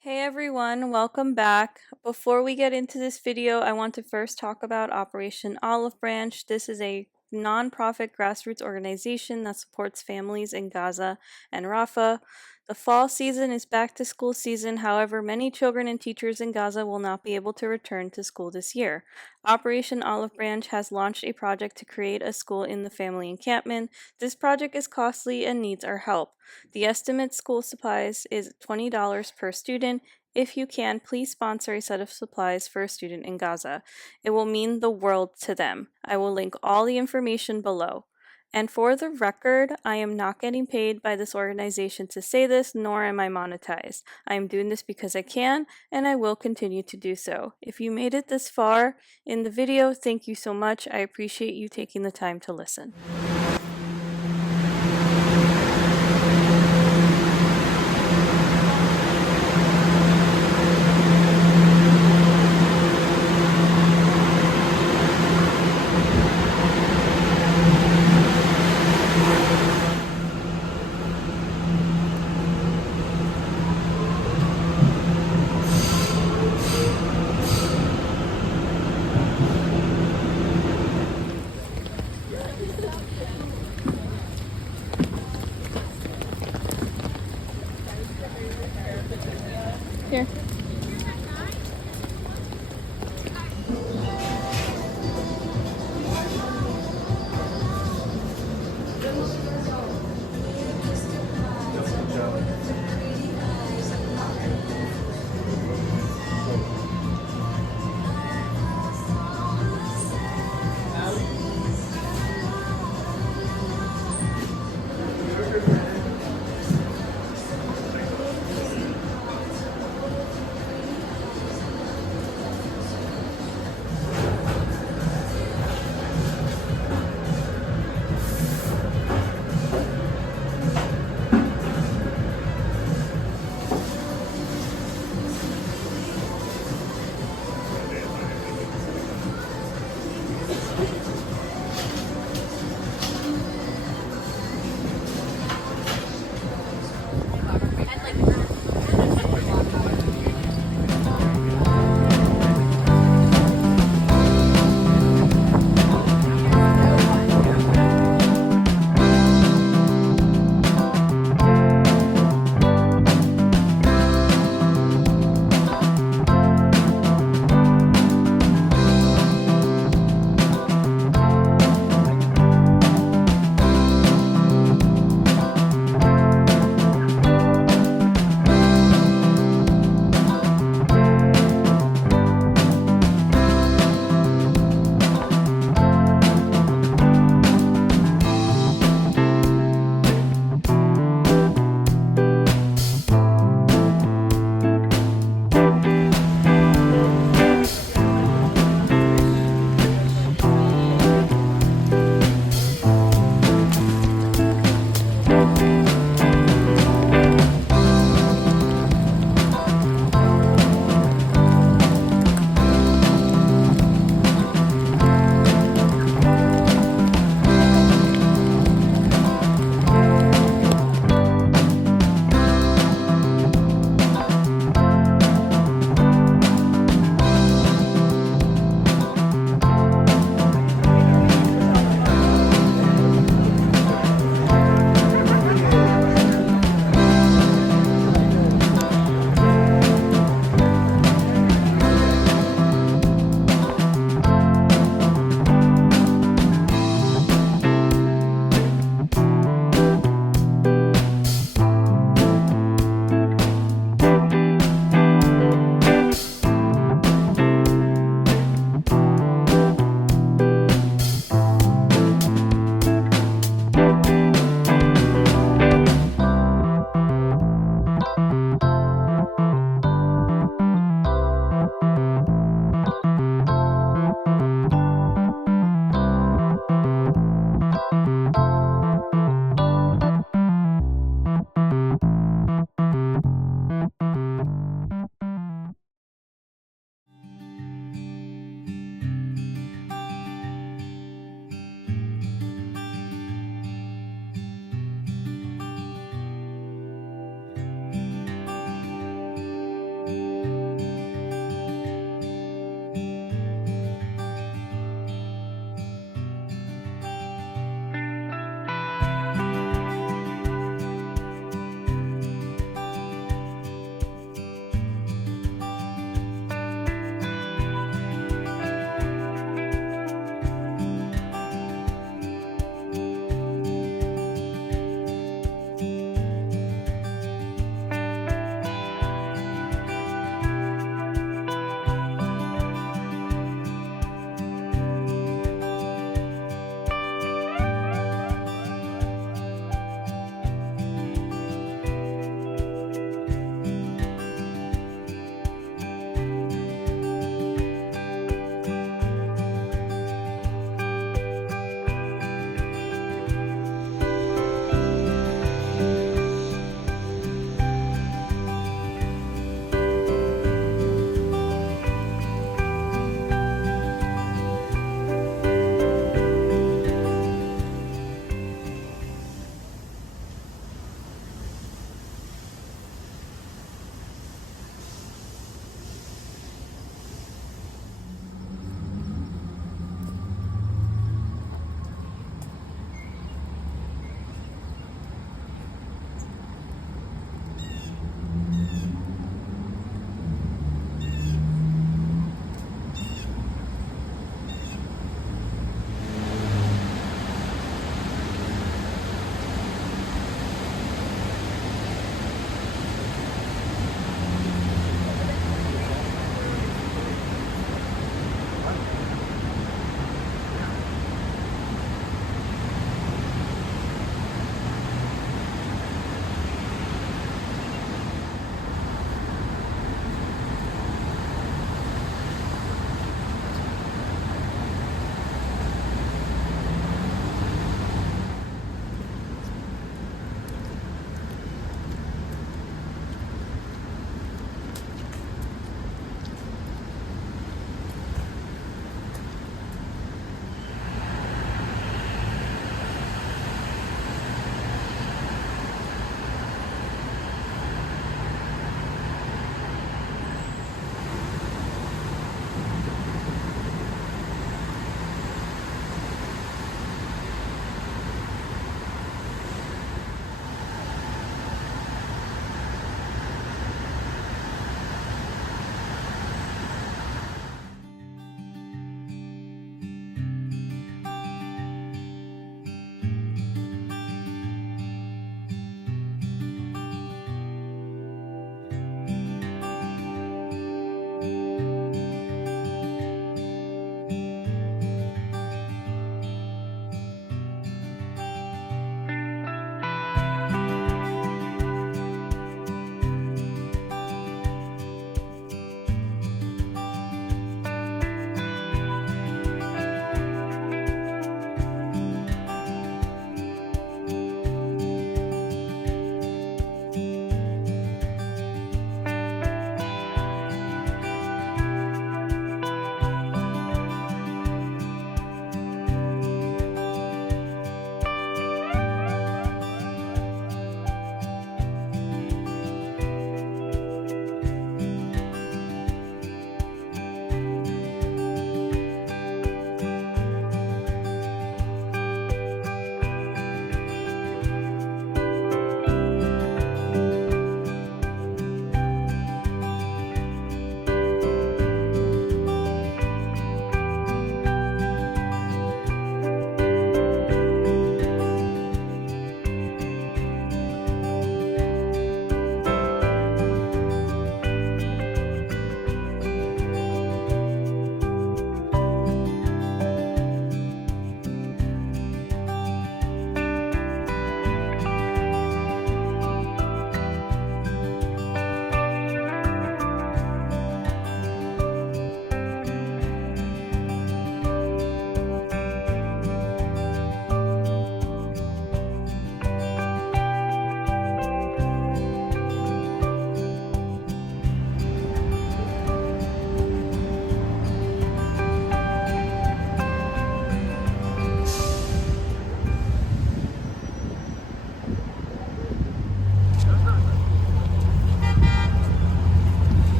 Hey everyone, welcome back. Before we get into this video, I want to first talk about Operation Olive Branch. This is a nonprofit grassroots organization that supports families in Gaza and Rafah. The fall season is back to school season. However, many children and teachers in Gaza will not be able to return to school this year. Operation Olive Branch has launched a project to create a school in the family encampment. This project is costly and needs our help. The estimate school supplies is $20 per student. If you can, please sponsor a set of supplies for a student in Gaza. It will mean the world to them. I will link all the information below. And for the record, I am not getting paid by this organization to say this, nor am I monetized. I am doing this because I can, and I will continue to do so. If you made it this far in the video, thank you so much. I appreciate you taking the time to listen. Here.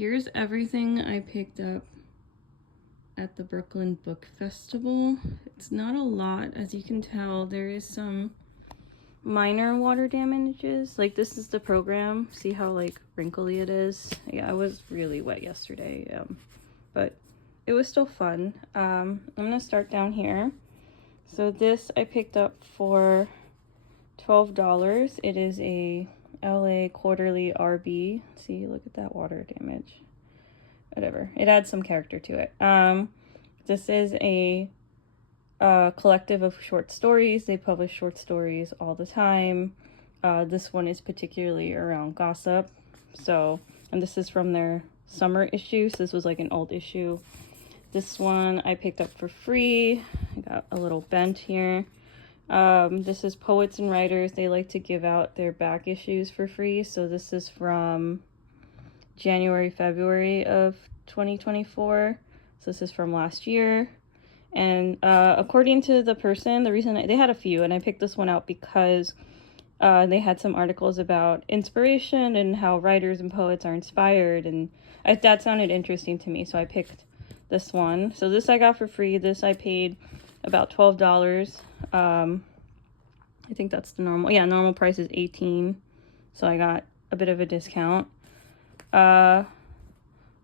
here's everything I picked up at the Brooklyn Book Festival. It's not a lot, as you can tell. There is some minor water damages. Like, this is the program. See how like wrinkly it is? Yeah, I was really wet yesterday, but it was still fun. I'm gonna start down here. So this I picked up for $12. It is a LA quarterly RB. See, look at that water damage. Whatever, it adds some character to it. This is a collective of short stories. They publish short stories all the time. This one is particularly around gossip. So, and this is from their summer issue. So this was like an old issue. This one I picked up for free. I got a little bent here. This is Poets and Writers. They like to give out their back issues for free. So this is from January, February of 2024. So this is from last year. And according to the person, the reason they had a few, and I picked this one out because they had some articles about inspiration and how writers and poets are inspired, and that sounded interesting to me, so I picked this one. So this I got for free. This I paid about $12. I think that's the normal. Yeah, normal price is $18, so I got a bit of a discount.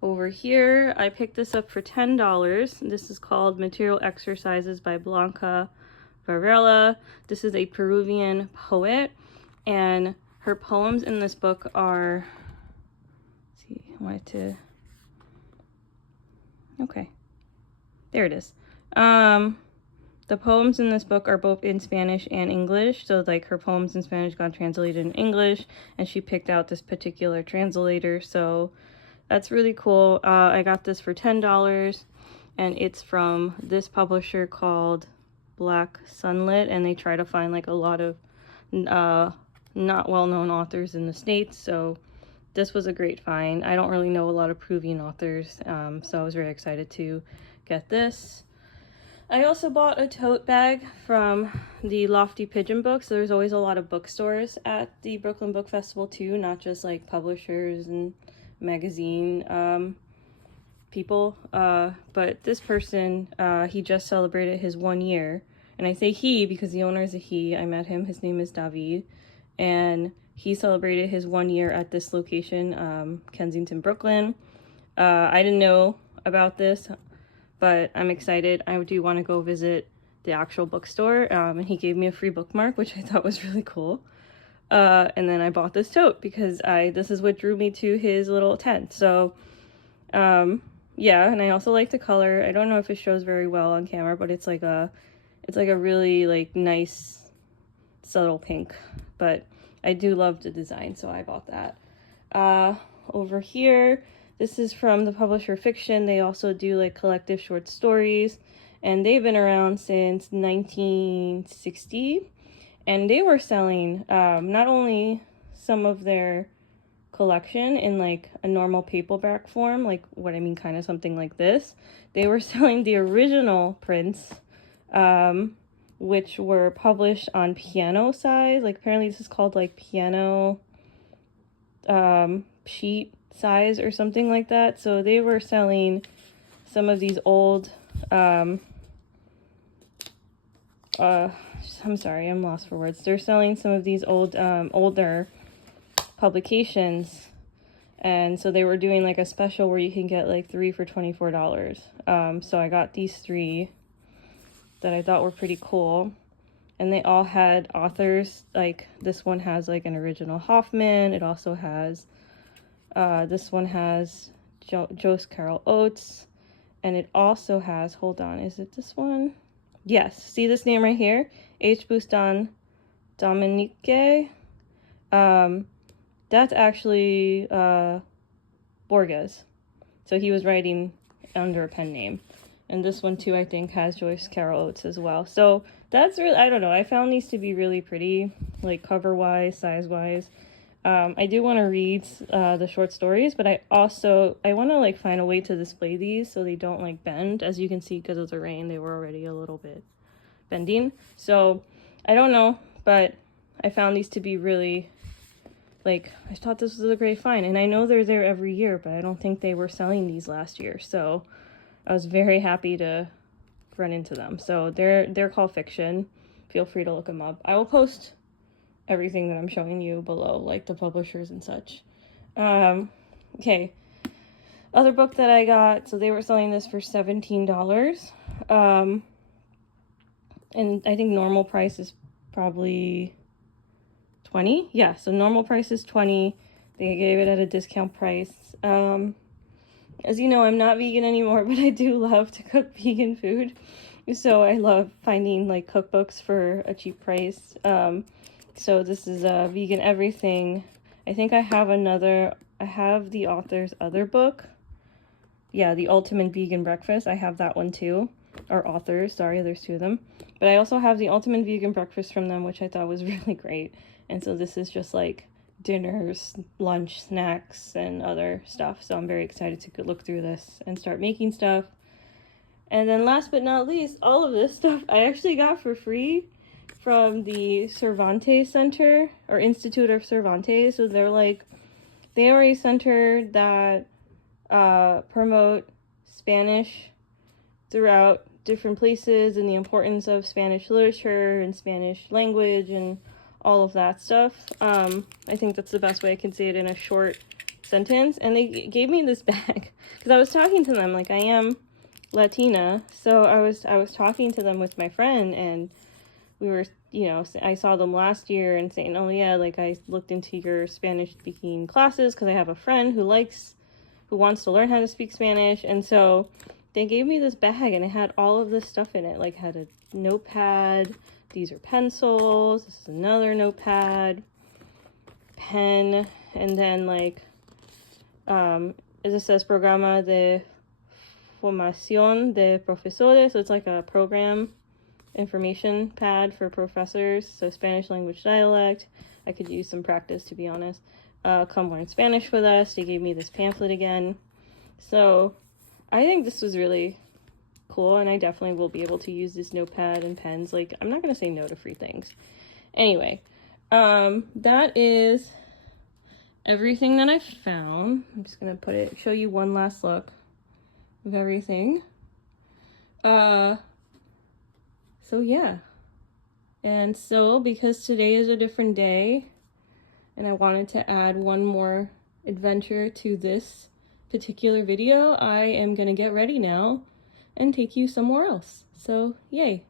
Over here, I picked this up for $10. This is called Material Exercises by Blanca Varela. This is a Peruvian poet, and her poems in this book are, let's see, I wanted to, okay, there it is. The poems in this book are both in Spanish and English. So like her poems in Spanish got translated in English, and she picked out this particular translator. So that's really cool. I got this for $10, and it's from this publisher called Black Sunlit, and they try to find like a lot of not well-known authors in the States. So this was a great find. I don't really know a lot of Peruvian authors, so I was very excited to get this. I also bought a tote bag from the Lofty Pigeon Books. There's always a lot of bookstores at the Brooklyn Book Festival too, not just like publishers and magazine people. But this person, he just celebrated his 1 year. And I say he because the owner is a he. I met him. His name is David. And he celebrated his 1 year at this location, Kensington, Brooklyn. I didn't know about this, but I'm excited. I do want to go visit the actual bookstore, and he gave me a free bookmark, which I thought was really cool. And then I bought this tote because this is what drew me to his little tent. So, yeah, and I also like the color. I don't know if it shows very well on camera, but it's like a really like nice subtle pink. But I do love the design, so I bought that. Over here, this is from the publisher Fiction. They also do like collective short stories, and they've been around since 1960. And they were selling not only some of their collection in like a normal paperback form, like what I mean, kind of something like this. They were selling the original prints, which were published on piano size. Like apparently this is called like piano sheet size or something like that. So they were selling some of these old I'm sorry, I'm lost for words. They're selling some of these older publications, and so they were doing like a special where you can get like 3 for $24. So I got these 3 that I thought were pretty cool, and they all had authors. Like this one has like an original Hoffman. It also has this one has Joyce Carol Oates, and it also has, hold on, is it this one? Yes, see this name right here? H. Bustan Dominique. That's actually Borges. So he was writing under a pen name. And this one too, I think, has Joyce Carol Oates as well. So that's really, I don't know, I found these to be really pretty, like cover-wise, size-wise. I do want to read the short stories, but I want to like find a way to display these so they don't like bend. As you can see, because of the rain, they were already a little bit bending. So I don't know, but I found these to be really like, I thought this was a great find. And I know they're there every year, but I don't think they were selling these last year. So I was very happy to run into them. So they're called Fiction. Feel free to look them up. I will post everything that I'm showing you below, like the publishers and such. Okay. Other book that I got, so they were selling this for $17. And I think normal price is probably 20. Yeah, so normal price is 20. They gave it at a discount price. As you know, I'm not vegan anymore, but I do love to cook vegan food. So I love finding like cookbooks for a cheap price. So this is Vegan Everything. I think I have the author's other book. Yeah, The Ultimate Vegan Breakfast. I have that one too. Or authors, sorry, there's two of them. But I also have The Ultimate Vegan Breakfast from them, which I thought was really great. And so this is just like dinners, lunch, snacks, and other stuff. So I'm very excited to look through this and start making stuff. And then last but not least, all of this stuff I actually got for free from the Cervantes Center, or Institute of Cervantes. So they are a center that promote Spanish throughout different places and the importance of Spanish literature and Spanish language and all of that stuff. I think that's the best way I can say it in a short sentence. And they gave me this bag because I was talking to them, like I am Latina, so I was talking to them with my friend, and we were, you know, I saw them last year and saying, oh yeah, like I looked into your Spanish speaking classes because I have a friend who wants to learn how to speak Spanish. And so they gave me this bag and it had all of this stuff in it, like had a notepad, these are pencils, this is another notepad, pen, and then like as it says, Programa de Formación de Profesores, so it's like a program information pad for professors, so Spanish language dialect. I could use some practice, to be honest. Come learn Spanish with us. They gave me this pamphlet again. So I think this was really cool, and I definitely will be able to use this notepad and pens. Like, I'm not going to say no to free things. Anyway, that is everything that I found. I'm just going to show you one last look of everything. So yeah. And so, because today is a different day, and I wanted to add one more adventure to this particular video, I am gonna get ready now and take you somewhere else. So, yay.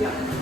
Yeah.